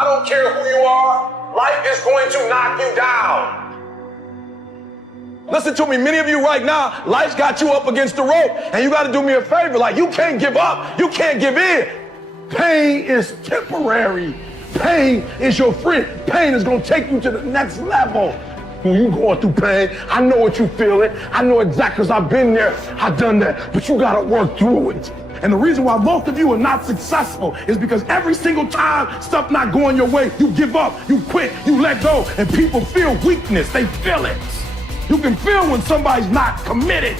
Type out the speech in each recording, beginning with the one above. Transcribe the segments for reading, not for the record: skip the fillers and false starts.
I don't care who you are. Life is going to knock you down. Listen to me, many of you right now, life's got you up against the rope, and you got to do me a favor. Like, you can't give up. You can't give in. Pain is temporary. Pain is your friend. Pain is going to take you to the next level. When you going through pain, I know what you feeling. I know exactly, because I've been there. I've done that. But you got to work through it. And the reason why most of you are not successful is because every single time stuff not going your way, you give up, you quit, you let go, and people feel weakness. They feel it. You can feel when somebody's not committed,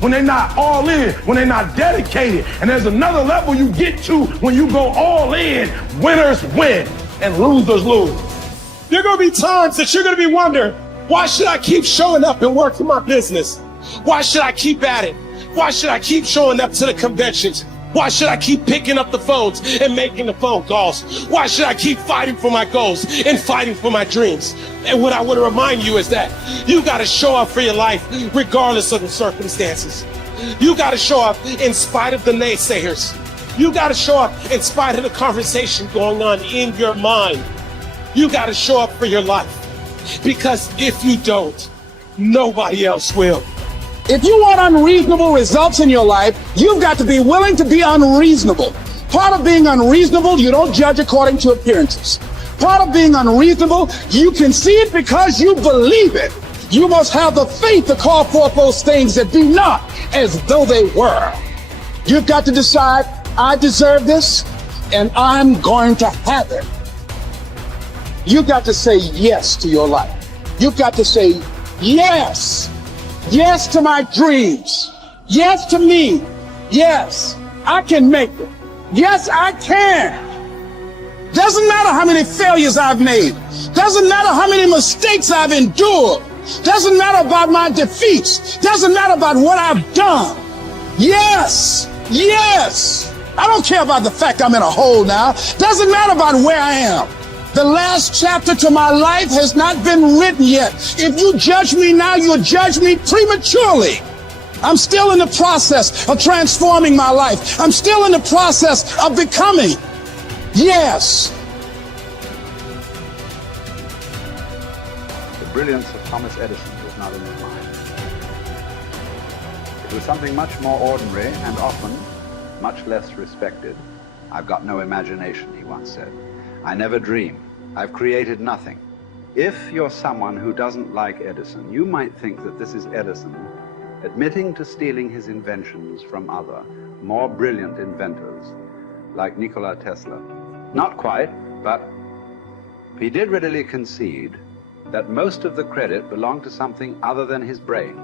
when they're not all in, when they're not dedicated. And there's another level you get to when you go all in. Winners win and losers lose. There are going to be times that you're going to be wondering, why should I keep showing up and working my business? Why should I keep at it? Why should I keep showing up to the conventions? Why should I keep picking up the phones and making the phone calls? Why should I keep fighting for my goals and fighting for my dreams? And what I want to remind you is that you got to show up for your life regardless of the circumstances. You got to show up in spite of the naysayers. You got to show up in spite of the conversation going on in your mind. You got to show up for your life, because if you don't, nobody else will. If you want unreasonable results in your life, you've got to be willing to be unreasonable. Part of being unreasonable, you don't judge according to appearances. Part of being unreasonable, you can see it because you believe it. You must have the faith to call forth those things that be not as though they were. You've got to decide, I deserve this, and I'm going to have it. You've got to say yes to your life. You've got to say yes. Yes to my dreams. Yes to me. Yes, I can make it. Yes, I can. Doesn't matter how many failures I've made. Doesn't matter how many mistakes I've endured. Doesn't matter about my defeats. Doesn't matter about what I've done. Yes, yes. I don't care about the fact I'm in a hole now. Doesn't matter about where I am. The last chapter to my life has not been written yet. If you judge me now, you'll judge me prematurely. I'm still in the process of transforming my life. I'm still in the process of becoming. Yes. The brilliance of Thomas Edison was not in his mind. It was something much more ordinary and often much less respected. I've got no imagination, he once said. I never dream. I've created nothing. If you're someone who doesn't like Edison, you might think that this is Edison admitting to stealing his inventions from other, more brilliant inventors, like Nikola Tesla. Not quite, but he did readily concede that most of the credit belonged to something other than his brain.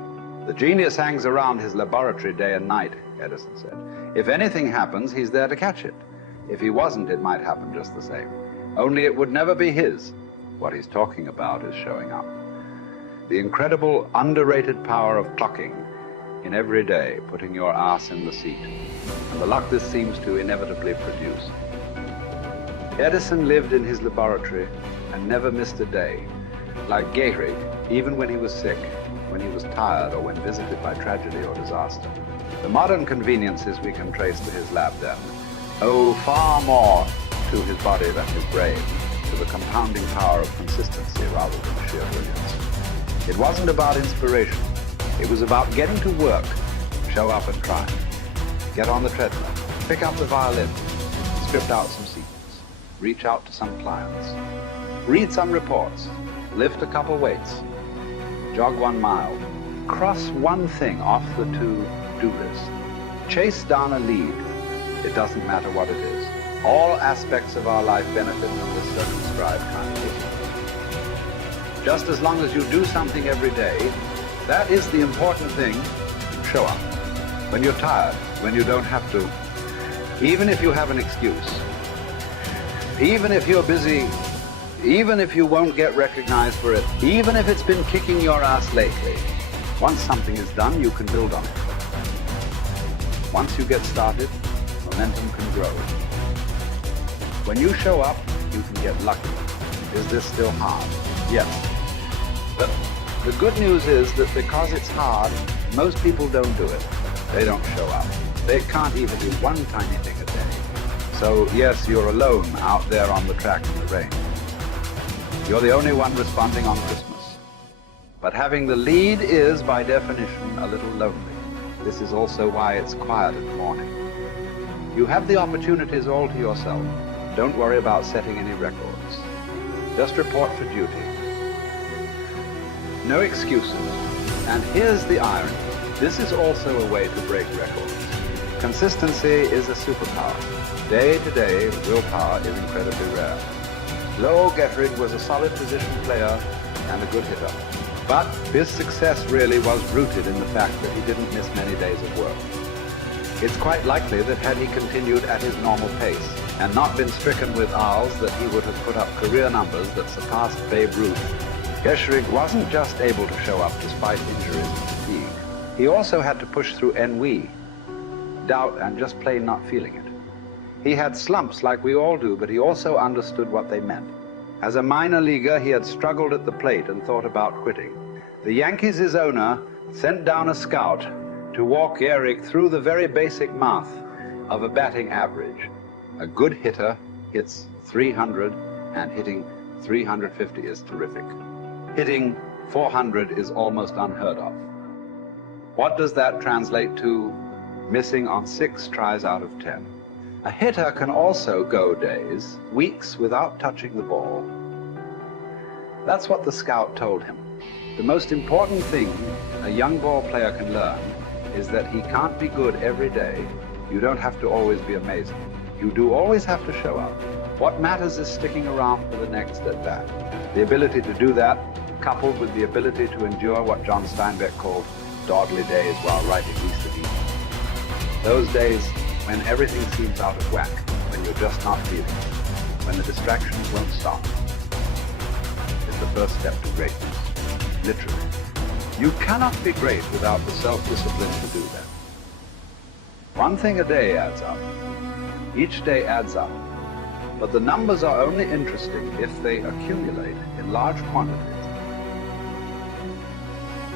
The genius hangs around his laboratory day and night, Edison said. If anything happens, he's there to catch it. If he wasn't, it might happen just the same. Only it would never be his. What he's talking about is showing up. The incredible, underrated power of clocking in every day, putting your ass in the seat, and the luck this seems to inevitably produce. Edison lived in his laboratory and never missed a day. Like Gehrig, even when he was sick, when he was tired, or when visited by tragedy or disaster. The modern conveniences we can trace to his lab then owe far more to his body than his brain, to the compounding power of consistency rather than sheer brilliance. It wasn't about inspiration. It was about getting to work, show up and try. Get on the treadmill, pick up the violin, script out some sequence, reach out to some clients, read some reports, lift a couple weights, jog 1 mile, cross one thing off the to-do list, chase down a lead. It doesn't matter what it is. All aspects of our life benefit from this circumscribed kind of discipline. Just as long as you do something every day, that is the important thing. Show up. When you're tired, when you don't have to, even if you have an excuse, even if you're busy, even if you won't get recognized for it, even if it's been kicking your ass lately, once something is done, you can build on it. Once you get started, momentum can grow. When you show up, you can get lucky. Is this still hard? Yes. But the good news is that because it's hard, most people don't do it. They don't show up. They can't even do one tiny thing a day. So yes, you're alone out there on the track in the rain. You're the only one responding on Christmas. But having the lead is, by definition, a little lonely. This is also why it's quiet in the morning. You have the opportunities all to yourself. Don't worry about setting any records. Just report for duty. No excuses. And here's the irony. This is also a way to break records. Consistency is a superpower. Day to day, willpower is incredibly rare. Lowell Gettrig was a solid position player and a good hitter. But his success really was rooted in the fact that he didn't miss many days of work. It's quite likely that had he continued at his normal pace and not been stricken with R's, that he would have put up career numbers that surpassed Babe Ruth. Gettrig wasn't just able to show up despite injuries and fatigue. He also had to push through ennui, doubt, and just plain not feeling it. He had slumps like we all do, but he also understood what they meant. As a minor leaguer, he had struggled at the plate and thought about quitting. The Yankees' owner sent down a scout to walk Gehrig through the very basic math of a batting average. A good hitter hits 300, and hitting 350 is terrific. Hitting 400 is almost unheard of. What does that translate to? Missing on 6 tries out of 10. A hitter can also go days, weeks without touching the ball. That's what the scout told him. The most important thing a young ball player can learn is that he can't be good every day. You don't have to always be amazing. You do always have to show up. What matters is sticking around for the next at bat. The ability to do that, coupled with the ability to endure what John Steinbeck called dawdly days while writing East of Eden. Those days when everything seems out of whack, when you're just not feeling it, when the distractions won't stop, is the first step to greatness, literally. You cannot be great without the self-discipline to do that. One thing a day adds up. Each day adds up. But the numbers are only interesting if they accumulate in large quantities.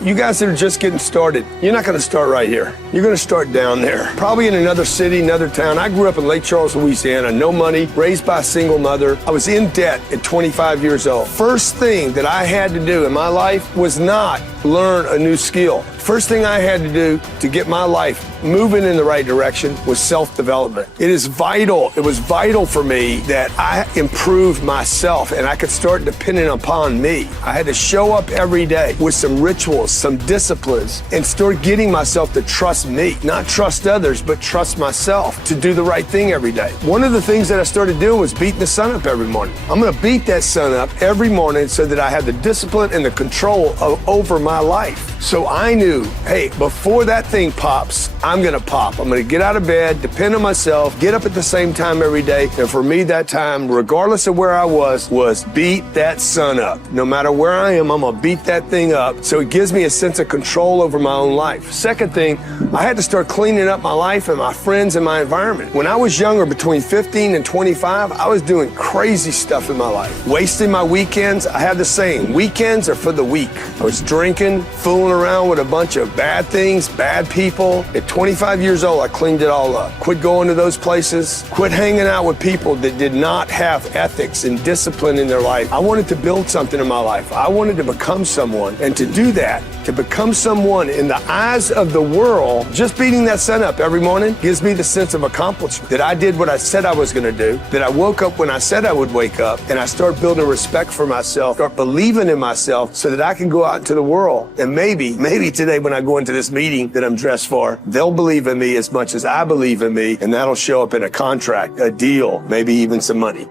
You guys that are just getting started, you're not going to start right here. You're going to start down there, probably in another city, another town. I grew up in Lake Charles, Louisiana, no money, raised by a single mother. I was in debt at 25 years old. First thing that I had to do in my life was not learn a new skill. First thing I had to do to get my life moving in the right direction was self-development. It is vital. It was vital for me that I improved myself and I could start depending upon me. I had to show up every day with some rituals, some disciplines, and start getting myself to trust me, not trust others, but trust myself to do the right thing every day. One of the things that I started doing was beating the sun up every morning. I'm going to beat that sun up every morning so that I have the discipline and the control over my life. So I knew, hey, before that thing pops, I'm going to pop. I'm going to get out of bed, depend on myself, get up at the same time every day. And for me, that time, regardless of where I was beat that sun up. No matter where I am, I'm going to beat that thing up. So it gives me a sense of control over my own life. Second thing, I had to start cleaning up my life and my friends and my environment. When I was younger, between 15 and 25, I was doing crazy stuff in my life. Wasting my weekends. I had the saying, weekends are for the weak. I was drinking, fooling around with a bunch of bad things, bad people. At 25 years old, I cleaned it all up. Quit going to those places. Quit hanging out with people that did not have ethics and discipline in their life. I wanted to build something in my life. I wanted to become someone. And to do that, to become someone in the eyes of the world, just beating that sun up every morning gives me the sense of accomplishment. That I did what I said I was going to do. That I woke up when I said I would wake up. And I start building respect for myself. Start believing in myself so that I can go out into the world. And maybe today when I go into this meeting that I'm dressed for, they'll believe in me as much as I believe in me. And that'll show up in a contract, a deal, maybe even some money.